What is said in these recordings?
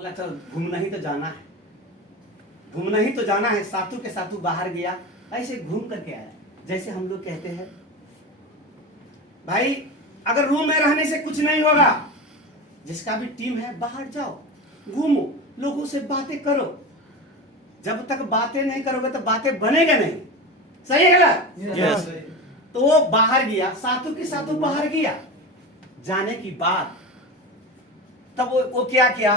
बोला चल घूमना ही तो जाना है, घूमना ही तो जाना है। सातू के सातू बाहर गया, ऐसे घूम करके आया। जैसे हम लोग कहते हैं भाई अगर रूम में रहने से कुछ नहीं होगा, जिसका भी टीम है बाहर जाओ, घूमो, लोगों से बातें करो। जब तक बातें नहीं करोगे तो बातें बनेगा नहीं। सही है गलत? Yes. तो वो बाहर गया, सातू के सातू बाहर गया। जाने की बाद तब वो क्या किया,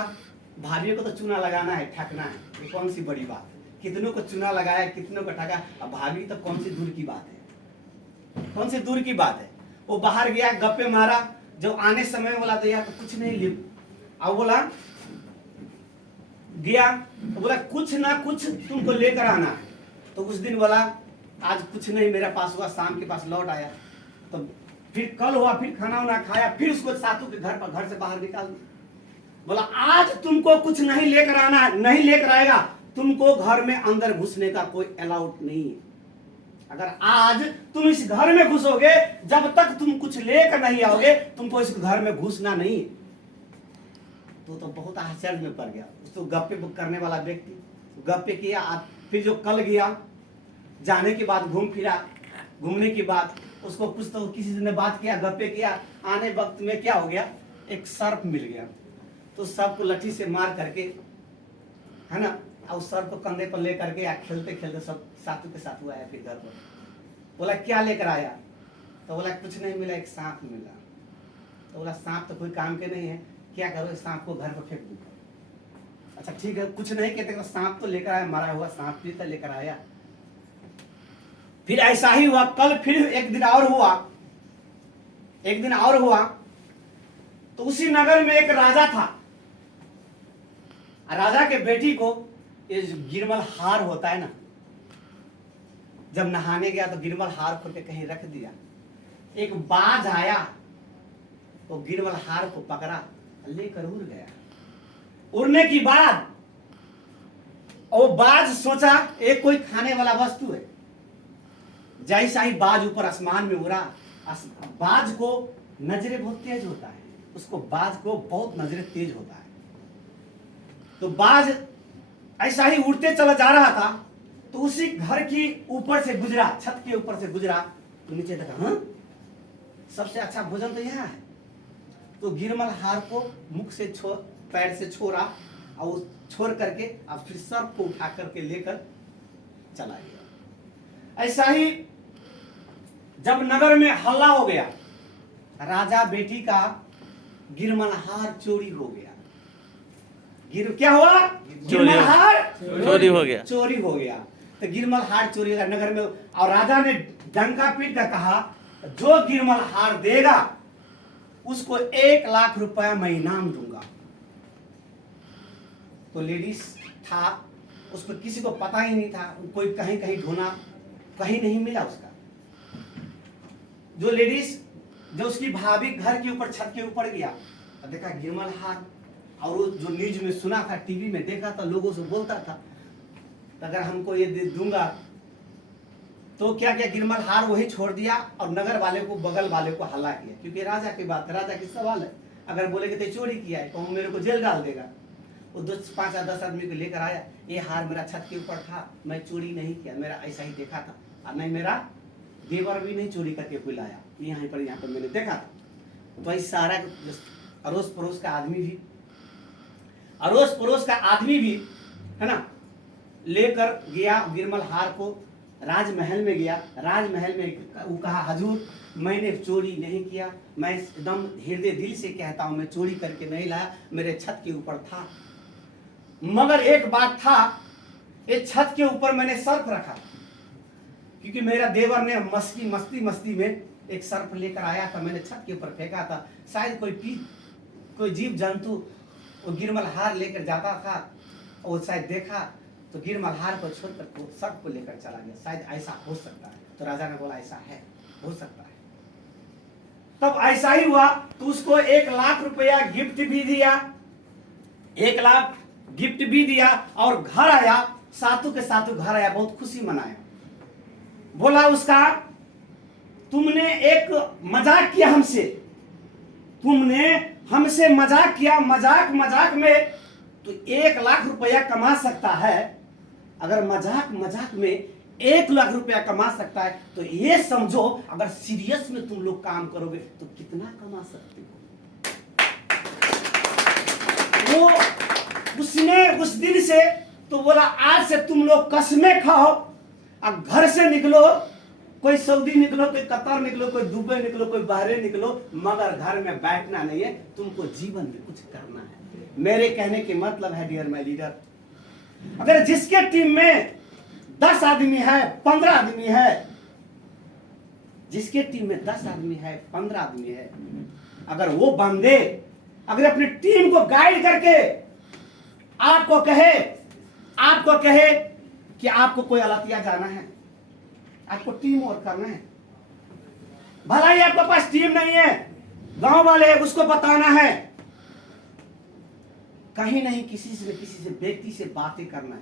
भाभी को तो चूना लगाना है, ठगना है, ये कौन सी बड़ी बात है। कितनों को चूना लगाया, कितनों को ठगा, अब भाभी तो कौन सी दूर की बात है, कौन सी दूर की बात है। वो बाहर गया, गप्पे मारा। जब आने समय बोला तो यार तो कुछ नहीं लियो, अब बोला गया तो बोला कुछ ना कुछ तुमको लेकर आना है। तो उस दिन बोला आज कुछ नहीं मेरे पास हुआ, शाम के पास लौट आया। तो फिर कल हुआ, फिर खाना वाना खाया, फिर उसको सातू के घर से बाहर निकाल दिया। बोला आज तुमको कुछ नहीं लेकर आना है, नहीं लेकर आएगा, तुमको घर में अंदर घुसने का कोई अलाउड नहीं है। अगर आज तुम इस घर में घुसोगे, जब तक तुम कुछ लेकर नहीं आओगे, तुमको इस घर में घुसना नहीं है। तो बहुत आश्चर्य में पड़ गया। तो गप्पे करने वाला व्यक्ति गप्पे किया। फिर जो कल गया, जाने के बाद घूमने के बाद उसको कुछ तो किसी ने बात किया, गप्पे किया। आने वक्त में क्या हो गया, एक सर्प मिल गया। तो सर्प को लठी से मार करके, है ना, और सर्प को कंधे पर ले करके खेलते खेलते सब सातू के साथ आया फिर घर पर। बोला क्या लेकर आया? तो बोला कुछ नहीं मिला, एक सांप मिला। तो बोला सांप तो कोई काम के नहीं है, क्या करो, सांप को घर पर फेंक दूंगा। अच्छा ठीक है, कुछ नहीं कहते, सांप तो लेकर आया, मरा हुआ सांप भी तो लेकर आया। फिर ऐसा ही हुआ, कल फिर एक दिन और हुआ। तो उसी नगर में एक राजा था। राजा के बेटी को ये गिरमल हार होता है ना, जब नहाने गया तो गिरमल हार खोल के कहीं रख दिया। एक बाज आया, वो गिरमल हार को पकड़ा, लेकर उड़ गया। उड़ने की बाद वो बाज सोचा एक कोई खाने वाला वस्तु है। जैसा ही बाज ऊपर आसमान में उड़ा, बाज को नजरें बहुत तेज होता है, उसको बाज को बहुत नजरें तेज होता है। तो बाज ऐसा ही उड़ते चला जा रहा था, तो उसी घर की ऊपर से गुजरा, छत के ऊपर से गुजरा। तो नीचे देखा, हाँ सबसे अच्छा भोजन तो यहाँ है। तो गिरमल हार को मुख से पैर से छोड़ा, और छोड़ करके अब फिर सर्प को उठा करके लेकर चला गया। ऐसा ही जब नगर में हल्ला हो गया, राजा बेटी का गिरमल हार चोरी हो गया। क्या हुआ? गिरमल हार चोरी हो गया। चोरी हो गया। तो गिरमल हार चोरी हो गया नगर में। और राजा ने डंका पीट कर कहा जो गिरमल हार देगा उसको 1 लाख रुपया मैं इनाम दूंगा। तो लेडीज था, उसको किसी को पता ही नहीं था, कोई कहीं कहीं ढूंढा, कहीं नहीं मिला उसका। जो लेडीज, जो उसकी भाभी घर के ऊपर छत के ऊपर गया, तो देखा गिरमल हार। और वो जो न्यूज में सुना था, टीवी में देखा था, लोगों से बोलता था अगर हमको ये दे दूंगा, तो क्या क्या गिरमल हार वही छोड़ दिया और नगर वाले को, बगल वाले को हल्ला किया। क्योंकि राजा की बात, राजा की सवाल है, अगर बोलेगे तो चोरी किया है तो वो मेरे को जेल डाल देगा। वो 5 या 10 आदमी को लेकर आया, ये हार मेरा छत के ऊपर था, मैं चोरी नहीं किया, मेरा ऐसा ही देखा था, और नहीं मेरा देवर भी नहीं चोरी करके कोई लाया, यहाँ पर मैंने देखा था। तो इस सारा अड़ोस पड़ोस का आदमी भी है ना, लेकर गया गिरमल हार को, राजमहल में गया। राजमहल में वो कहा हजूर मैंने चोरी नहीं किया, मैं एकदम हृदय दिल से कहता हूँ मैं चोरी करके नहीं लाया, मेरे छत के ऊपर था। मगर एक बात था, ये छत के ऊपर मैंने सर्प रखा, क्योंकि मेरा देवर ने मस्ती में एक सर्प लेकर आया था, मैंने छत के ऊपर फेंका था। शायद कोई जीव जंतु वो गिरमल हार लेकर जाता था, और शायद देखा तो गिरमल हार को छोड़कर सर्प को लेकर चला गया, शायद ऐसा हो सकता है। तो राजा ने बोला ऐसा है, हो सकता है। तब ऐसा ही हुआ, तो उसको 1 लाख रुपया गिफ्ट भी दिया, 1 लाख गिफ्ट भी दिया। और घर आया, सातू के सातू घर आया, बहुत खुशी मनाया। बोला उसका तुमने एक मजाक किया हमसे, तुमने हमसे मजाक किया, मजाक में तो 1 लाख रुपया कमा सकता है। अगर मजाक मजाक में 1 लाख रुपया कमा सकता है, तो ये समझो अगर सीरियस में तुम लोग काम करोगे तो कितना कमा सकते हो। वो उसने उस दिन से तो बोला आज से तुम लोग कसमें खाओ, अब घर से निकलो, कोई सऊदी निकलो, कोई कतर निकलो, कोई दुबई निकलो, कोई बहरे निकलो, मगर घर में बैठना नहीं है, तुमको जीवन में कुछ करना है। मेरे कहने के मतलब है डियर माय लीडर, अगर जिसके टीम में 10 आदमी है, 15 आदमी है, जिसके टीम में 10 आदमी है, 15 आदमी है, अगर वो बंदे अगर अपनी टीम को गाइड करके आपको कहे कि आपको कोई अलतिया जाना है, आपको टीम वर्क करना है, भला ही आपके पास टीम नहीं है, गांव वाले हैं, उसको बताना है, कहीं नहीं किसी से व्यक्ति से बातें करना है।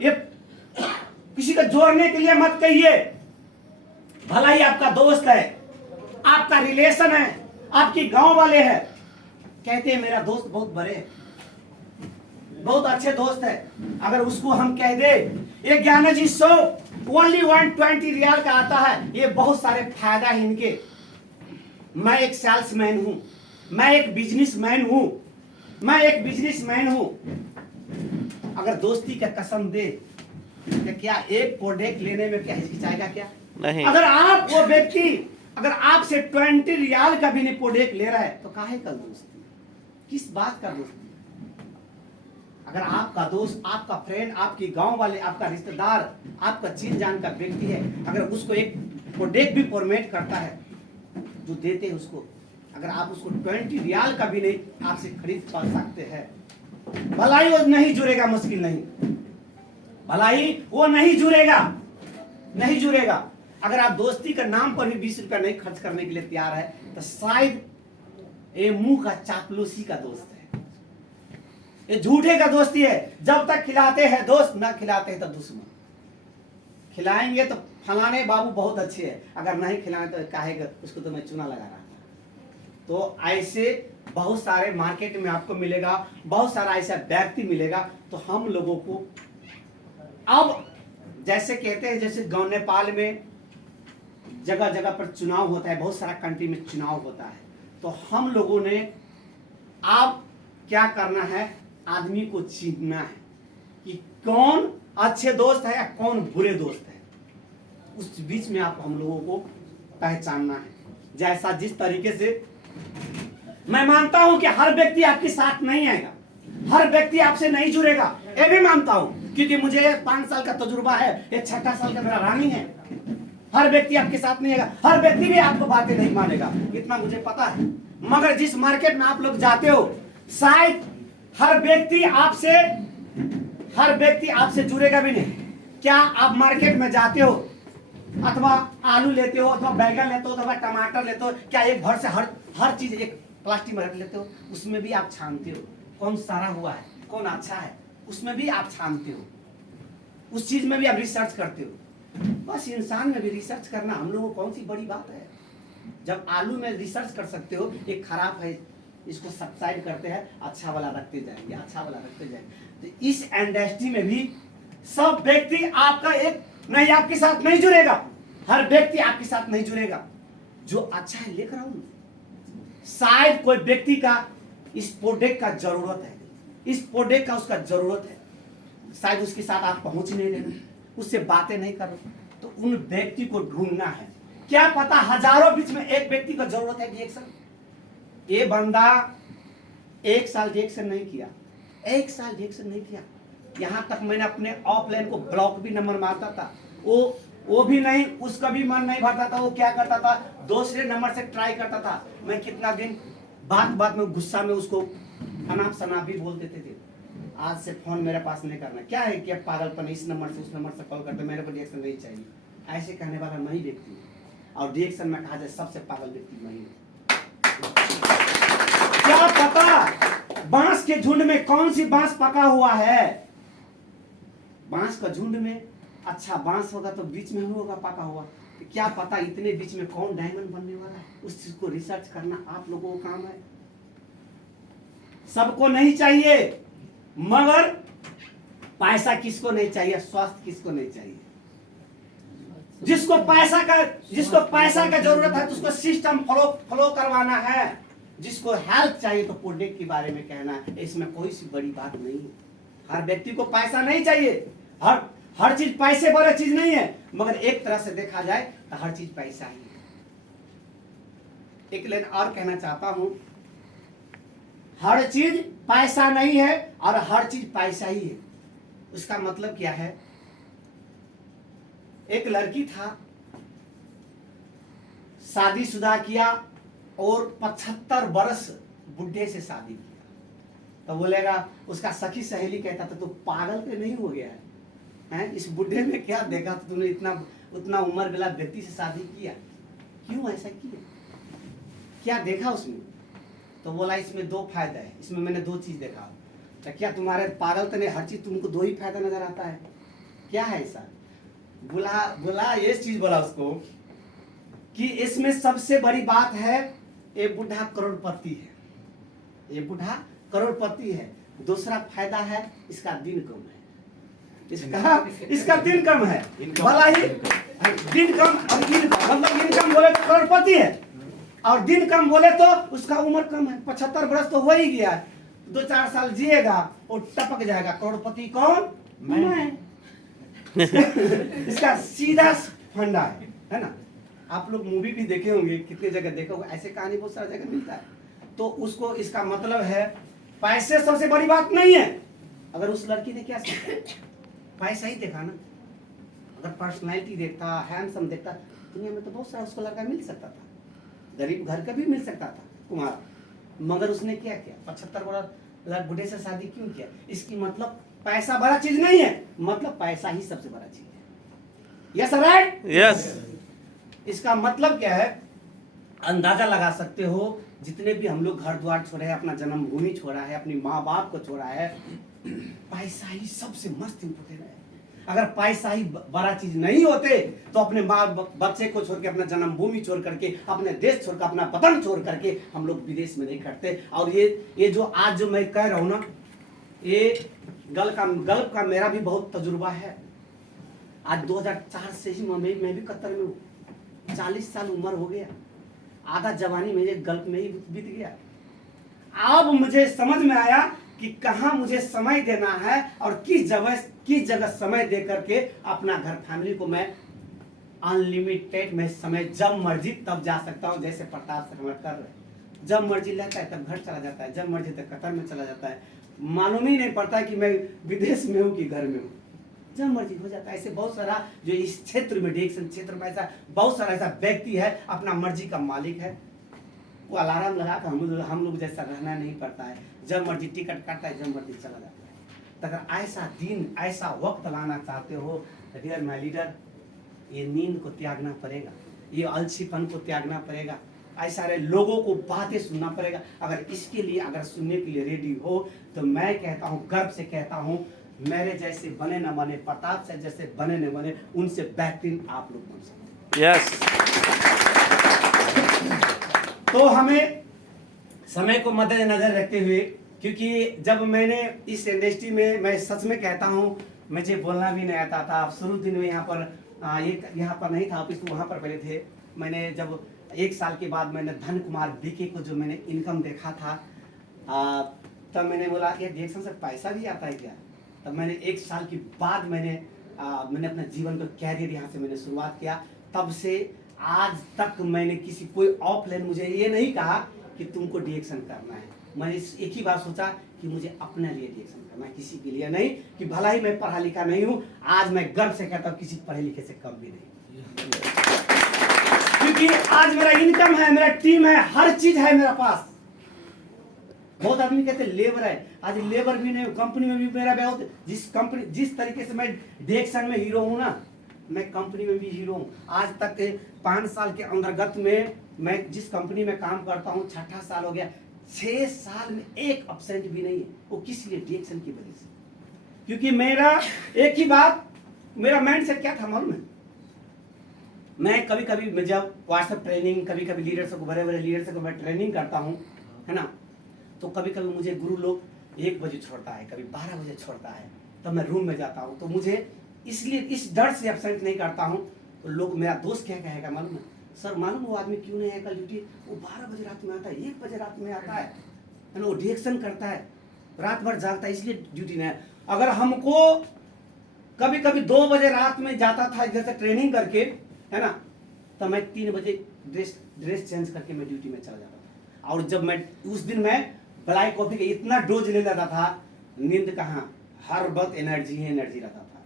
ये किसी को जोड़ने के लिए मत कहिए, भला ही आपका दोस्त है, आपका रिलेशन है, आपकी गांव वाले हैं, कहते हैं मेरा दोस्त बहुत बड़े है, बहुत अच्छे दोस्त है, अगर उसको हम कह दे ये ज्ञान जी सो ओनली 120 रियाल का आता है, ये बहुत सारे फायदा है इनके, मैं एक सेल्समैन हूं, मैं एक बिजनेसमैन हूं, अगर दोस्ती का कसम दे तो क्या एक प्रोडक्ट लेने में क्या हिचकिचाएगा क्या? नहीं। अगर आप वो व्यक्ति अगर आपसे 20 रियाल का भी नहीं प्रोडक्ट ले रहा है तो काहे का दोस्ती, किस बात का दोस्ती? अगर आपका दोस्त, आपका फ्रेंड, आपकी गांव वाले, आपका रिश्तेदार, आपका चीन जान का व्यक्ति है, अगर उसको एक प्रोडक्ट भी फॉर्मेट करता है जो देते हैं उसको, अगर आप उसको 20 रियाल का भी नहीं आपसे खरीद पा सकते हैं, भलाई वो नहीं जुड़ेगा, मुश्किल नहीं, भलाई वो नहीं जुड़ेगा। अगर आप दोस्ती का नाम पर भी 20 रुपया नहीं खर्च करने के लिए तैयार है तो शायद ये मुंह का चापलूसी का दोस्त है, ये झूठे का दोस्ती है। जब तक खिलाते हैं दोस्त, ना खिलाते हैं तो दुश्मन। खिलाएंगे तो फलाने बाबू बहुत अच्छे हैं, अगर नहीं खिलाए तो कहेगा उसको तो मैं चूना लगा रहा था। तो ऐसे बहुत सारे मार्केट में आपको मिलेगा, बहुत सारा ऐसा व्यक्ति मिलेगा। तो हम लोगों को अब जैसे कहते हैं, जैसे गांव नेपाल में जगह जगह पर चुनाव होता है, बहुत सारा कंट्री में चुनाव होता है, तो हम लोगों ने अब क्या करना है, आदमी को चिन्हना है कि कौन अच्छे दोस्त है या कौन बुरे दोस्त है, उस बीच में आप हम लोगों को पहचानना है। जैसा जिस तरीके से मैं मानता हूं कि हर व्यक्ति आपके साथ नहीं आएगा, हर व्यक्ति आपसे नहीं जुड़ेगा, ये भी मानता हूं, क्योंकि मुझे 5 साल का तजुर्बा है, ये 6 साल का मेरा रनिंग है। हर व्यक्ति आपके साथ नहीं आएगा, हर व्यक्ति भी आपको बातें नहीं मानेगा, इतना मुझे पता है। मगर जिस मार्केट में आप लोग जाते हो, शायद हर व्यक्ति आपसे जुड़ेगा भी नहीं। क्या आप मार्केट में जाते हो, अथवा आलू लेते हो, अथवा बैगन लेते हो, अथवा टमाटर लेते हो, क्या एक भर से हर चीज एक प्लास्टिक में रख लेते हो? उसमें भी आप छानते हो कौन सारा हुआ है, कौन अच्छा है, उसमें भी आप छानते हो, उस चीज में भी आप रिसर्च करते हो। बस इंसान में भी रिसर्च करना हम लोगों को कौन सी बड़ी बात है। जब आलू में रिसर्च कर सकते हो, एक खराब है इसको सब्साइड करते हैं, अच्छा वाला रखते जाएंगे, अच्छा वाला रखते जाएंगे। तो इस इंडस्ट्री में भी सब व्यक्ति आपका एक नहीं, आपके साथ नहीं जुड़ेगा, हर व्यक्ति आपके साथ नहीं जुड़ेगा। जो अच्छा है लेकर आओ। शायद कोई व्यक्ति का इस प्रोडक्ट का जरूरत है, इस प्रोडक्ट का उसका जरूरत है, शायद उसके साथ आप पहुंच नहीं रहे, उससे बातें नहीं करो, तो उन व्यक्ति को ढूंढना है। क्या पता हजारों बीच में एक व्यक्ति को जरूरत है रिएक्शन। ये बंदा 1 साल रिएक्शन नहीं किया, 1 साल रिएक्शन नहीं किया, यहां तक मैंने अपने ऑफलाइन को ब्लॉक भी नंबर मारता था, वो भी नहीं, उसका भी मन नहीं भरता था। वो क्या करता था, दूसरे नंबर से ट्राई करता था। मैं कितना दिन बात में गुस्सा में उसको अनाप शनाप भी बोल देते थे, आज से फोन मेरे पास नहीं करना। क्या है कि अब पागलपन, इस नंबर से उस नंबर से कॉल करते, मेरे को रिएक्शन नहीं चाहिए, ऐसे कहने वाला मैं ही व्यक्ति हूँ। और रिएक्शन में कहा जाए सबसे पागल व्यक्ति मैं ही हूँ। क्या पता बांस के झुंड में कौन सी बांस पका हुआ है। बांस का झुंड में अच्छा बांस होगा तो बीच में होगा पका हुआ, तो क्या पता इतने बीच में कौन डायमंड बनने वाला है। उस चीज को रिसर्च करना आप लोगों का काम है। सबको नहीं चाहिए, मगर पैसा किसको नहीं चाहिए, स्वास्थ्य किसको नहीं चाहिए। जिसको पैसा का जरूरत है तो उसको सिस्टम फॉलो करवाना है। जिसको हेल्थ चाहिए तो प्रोडक्ट के बारे में कहना है। इसमें कोई सी बड़ी बात नहीं है। हर व्यक्ति को पैसा नहीं चाहिए, हर चीज पैसे वाला चीज नहीं है, मगर एक तरह से देखा जाए तो हर चीज पैसा ही है। एक लाइन और कहना चाहता हूं, हर चीज पैसा नहीं है और हर चीज पैसा ही है। उसका मतलब क्या है, एक लड़की था, शादीशुदा किया और 75 वर्ष बुढ़े से शादी किया। तो बोलेगा, उसका सखी सहेली कहता था, तो पागल तो नहीं हो गया है? इस बुढ़े में क्या देखा तो तूने उतना उम्र वाला व्यक्ति से शादी किया, क्यों ऐसा किया, क्या देखा उसमें? तो बोला, इसमें 2 फायदा है, इसमें मैंने 2 चीज देखा। तो क्या तुम्हारे पागल तो नहीं, हर चीज तुमको 2 ही फायदा नजर आता है, क्या है ऐसा? बोला ये चीज बोला उसको कि इसमें सबसे बड़ी बात है, ये बुढ़ा करोड़पति है, ये बुढ़ा करोड़पति है। दूसरा फायदा है, इसका दिन कम है, इसका दिन कम है। भला ही दिन कम और इनकम, मतलब इनकम बोले तो करोड़पति है और दिन कम बोले तो उसका उम्र कम है। 75 वर्ष तो हो ही गया है, 2-4 साल जिएगा और टपक जाएगा। करोड़पति कौन? मैं। इसका सीधा फंडा है ना। आप लोग मूवी भी देखे होंगे, कितने जगह देखो, ऐसे कहानी बहुत सारी जगह मिलता है। तो उसको इसका मतलब है पैसे सबसे बड़ी बात नहीं है। अगर उस लड़की ने क्या सीखा, पैसा ही देखा ना। अगर पर्सनैलिटी देखता, हैंडसम देखता, दुनिया में तो बहुत सारा उसको लड़का मिल सकता था, गरीब घर का भी मिल सकता था कुमार, मगर उसने क्या किया, 75 वर्ष बुढ़े से शादी क्यों किया? इसकी मतलब पैसा बड़ा चीज नहीं है, मतलब पैसा ही सबसे बड़ा चीज है। Yes right? यस। इसका मतलब क्या है, अंदाजा लगा सकते हो, जितने भी हम लोग घर द्वार छोड़े हैं, अपना जन्मभूमि छोड़ा है, अपनी माँ बाप को छोड़ा है, पैसा ही सबसे मस्त इम्पोर्टेंट है। अगर पैसा ही बड़ा चीज नहीं होते तो अपने बच्चे को छोड़ के, अपना जन्मभूमि छोड़ करके, अपने देश छोड़ कर, अपना वतन छोड़ करके हम लोग विदेश में नहीं करते। और ये जो आज जो मैं कह रहा हूँ ना, ये गल्फ का मेरा भी बहुत तजुर्बा है। आज 2004 से ही मैं भी कतर में हूँ, 40 साल उम्र हो गया, आधा जवानी मेरे गल्फ में ही बीत गया। अब मुझे समझ में आया कि कहाँ मुझे समय देना है और किस जगह समय दे करके अपना घर फैमिली को मैं अनलिमिटेड में समय जब मर्जी तब जा सकता हूँ। जैसे प्रताप सर कर रहे, जब मर्जी लगता है तब घर चला जाता है, जब मर्जी तक कतर में चला जाता है, मालूम ही नहीं पड़ता कि मैं विदेश में हूँ कि घर में हूँ, जब मर्जी हो जाता है। ऐसे बहुत सारा जो इस क्षेत्र में, डिएक्शन क्षेत्र में ऐसा बहुत सारा ऐसा व्यक्ति है, अपना मर्जी का मालिक है। वो अलार्म लगा कर हम लोग जैसा रहना नहीं पड़ता है, जब मर्जी टिकट काटता है, जब मर्जी चला जाता है। तो अगर ऐसा दिन, ऐसा वक्त लाना चाहते हो, डियर माय लीडर, ये नींद को त्यागना पड़ेगा, ये आलसीपन को त्यागना पड़ेगा, ऐसे सारे लोगों को बातें सुनना पड़ेगा। अगर इसके लिए, अगर सुनने के लिए रेडी हो, तो मैं कहता हूँ, गर्व से कहता हूँ, मेरे जैसे बने न बने, प्रताप से जैसे बने न बने, उनसे बेहतरीन आप लोग बन सकते हैं। यस। तो हमें समय को मद्देनजर रखते हुए, क्योंकि जब मैंने इस इंडस्ट्री में, मैं सच में कहता हूँ, मुझे बोलना भी नहीं आता था। शुरू दिन में यहाँ पर नहीं था ऑफिस, तो वहाँ पर पहले थे। मैंने जब 1 साल के बाद मैंने धन कुमार बीके को जो मैंने इनकम देखा था, तब मैंने बोला ये डिएक्शन से पैसा भी आता है क्या? तब मैंने 1 साल के बाद मैंने अपना जीवन का कैरियर यहाँ से मैंने शुरुआत किया। तब से आज तक मैंने किसी कोई ऑफलाइन मुझे ये नहीं कहा कि तुमको डिएक्शन करना है। मैंने एक ही बार सोचा कि मुझे अपने लिए डिएक्शन करना है, किसी के लिए नहीं। कि भला ही मैं पढ़ा लिखा नहीं हूँ, आज मैं गर्व से कहता हूँ किसी पढ़े लिखे से कम भी नहीं, क्योंकि आज मेरा इनकम है, मेरा टीम है, हर चीज है मेरा पास। बहुत आदमी कहते लेबर है, आज लेबर भी नहीं, कंपनी में भी मेरा बहुत, जिस तरीके से मैं डिएक्शन में हीरो हूँ ना, मैं कंपनी में भी हीरो हूँ। आज तक 5 साल के अंतर्गत में मैं जिस कंपनी में काम करता हूँ, 6ठा साल हो गया, 6 साल में एक एब्सेंट भी नहीं है। वो किस लिए? डिएक्शन की वजह से। क्योंकि मेरा एक ही बात, मेरा माइंड सेट क्या था मालूम है? मैं कभी कभी मैं जब व्हाट्सएप ट्रेनिंग, कभी कभी लीडर्स को, बड़े बड़े लीडर्स को मैं ट्रेनिंग करता हूँ, है ना, तो कभी कभी मुझे गुरु लोग 1 बजे छोड़ता है, कभी 12 बजे छोड़ता है, तब मैं रूम में जाता हूँ। तो मुझे इसलिए इस डर से एब्सेंट नहीं करता हूँ। तो लोग, मेरा दोस्त क्या कहेगा मालूम है, सर मालूम वो आदमी क्यों नहीं है कल ड्यूटी, वो 12 बजे रात में आता है, 1 बजे रात में आता है ना, वो रिएक्शन करता है, रात भर जागता है, इसलिए ड्यूटी नहीं है। अगर हमको कभी कभी 2 बजे रात में जाता था जैसे ट्रेनिंग करके, है ना, तो मैं 3 बजे ड्रेस चेंज करके मैं ड्यूटी में चला जाता था। और जब मैं उस दिन मैं ब्लैक कॉफी का इतना डोज ले लेता था, नींद कहाँ, हर वक्त एनर्जी ही एनर्जी रहता था,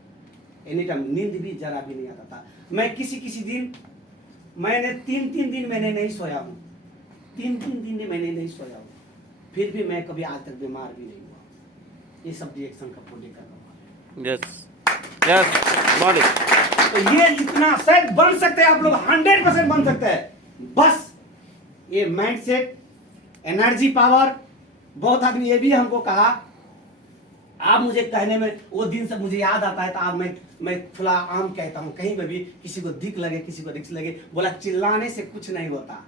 एनी टाइम, नींद भी जरा भी नहीं आता था। मैं किसी दिन मैंने 3 दिन मैंने नहीं सोया हूँ, 3 दिन मैंने नहीं सोया हूँ, फिर भी मैं कभी आज तक बीमार भी नहीं हुआ। ये सब रिएक्शन का प्रोडक्ट कर रहा हूँ। Yes yes Malik. तो ये इतना शायद बन सकते हैं आप लोग, 100% बन सकते हैं। बस ये माइंडसेट, एनर्जी पावर। बहुत आदमी ये भी हमको कहा, आप मुझे कहने में वो दिन सब मुझे याद आता है, तो आप मैं खुला आम कहता हूँ, कहीं पे भी किसी को दिख लगे, किसी को दिख लगे, बोला चिल्लाने से कुछ नहीं होता,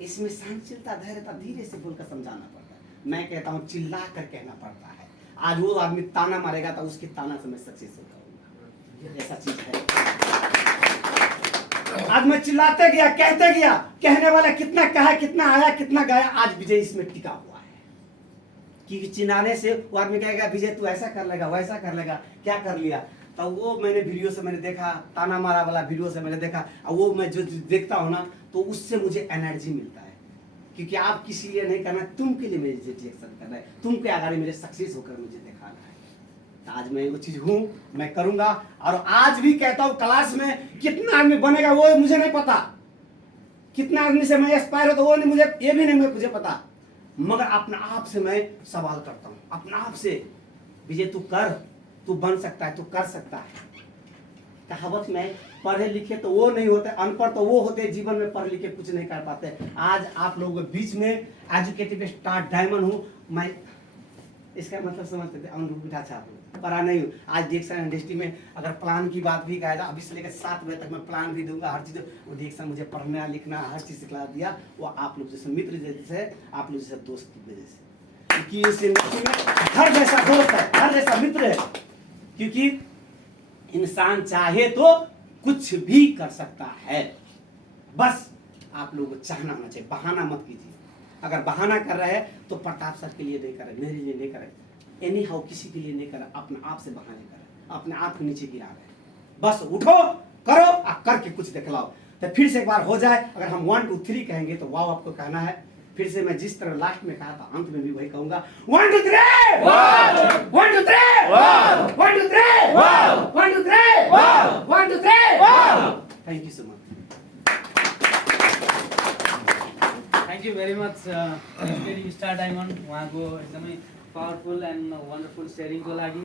इसमें सहनशीलता, धैर्यता, धीरे से बोलकर समझाना पड़ता है। मैं कहता हूँ चिल्ला कर कहना पड़ता है। आज वो आदमी ताना मारेगा तो उसकी ताना से मैं सक्सेसफुल करूंगा, ऐसा चीज है। आज मैं चिल्लाते गया, कहते गया, कहने वाला कितना कहा, कितना आया, कितना गया, आज विजय इसमें टिका हुआ है। कि चिल्लाने से वो आदमी कहेगा विजय तू ऐसा कर लेगा, वैसा कर लेगा, क्या कर लिया। तो वो मैंने वीडियो से मैंने देखा, ताना मारा वाला वीडियो से मैंने देखा, और वो मैं जो देखता हूँ ना, तो उससे मुझे एनर्जी मिलता है। क्योंकि आप किसी लिए नहीं करना, तुमके लिए मुझे रिएक्शन करना है, तुमके आगे मेरे सक्सेस होकर मुझे दिखाना है। तो आज मैं वो चीज हूँ, मैं करूंगा। और आज भी कहता हूँ, क्लास में कितना आदमी बनेगा वो मुझे नहीं पता, कितना आदमी से मैं एक्सपायर हो तो वो नहीं, मुझे ये भी नहीं मुझे पता, मगर अपने आप से मैं सवाल करता हूँ, अपने आप से, विजय तू कर, तू बन सकता है, तू कर सकता है। कहावत में पढ़े लिखे तो वो नहीं होते, अनपढ़ तो वो होते जीवन में पढ़ लिखे कुछ नहीं कर पाते। आज आप लोगों के बीच में एजुकेटिव स्टार डायमंड हूँ मैं, इसका मतलब समझते थे, अनुरूप बिठा छाप पढ़ा नहीं हूँ। आज डिएक्शन इंडस्ट्री में अगर प्लान की बात भी कहा जाए, अभी से लेकर 7 बजे तक मैं प्लान भी दूंगा, हर चीज। वो डिएक्शन मुझे पढ़ना लिखना हर चीज सिखला दिया, वो आप लोग जैसे मित्र जैसे, आप लोग जैसे दोस्त की वजह से। क्योंकि इस इंडस्ट्री में हर जैसा दोस्त है, हर जैसा मित्र है। क्योंकि इंसान चाहे तो कुछ भी कर सकता है, बस आप लोगों को चाहना होना चाहिए, बहाना मत कीजिए। अगर बहाना कर रहे हैं तो प्रताप सर के लिए नहीं करे, मेरे लिए नहीं करे, एनी हाउ किसी के लिए नहीं करे, अपने आप से बहाने करे, अपने आप को नीचे गिरा रहे। बस उठो, करो और करके कुछ दिखलाओ। तो फिर से एक बार हो जाए, अगर हम 1 2 3 कहेंगे तो वाव आपको कहना है। फिर से मैं जिस तरह लास्ट में कहा था, अंत में भी वही कहूंगा, 1 2 3 wow, 1 2 3 wow, 1 2 3 wow, 1 2 3 wow, 1 2 3 wow. Thank you so much. Thank you very much, Star Diamond, उहाँको एकदमै पावरफुल एन्ड वन्डरफुल सेयरिङको लागि।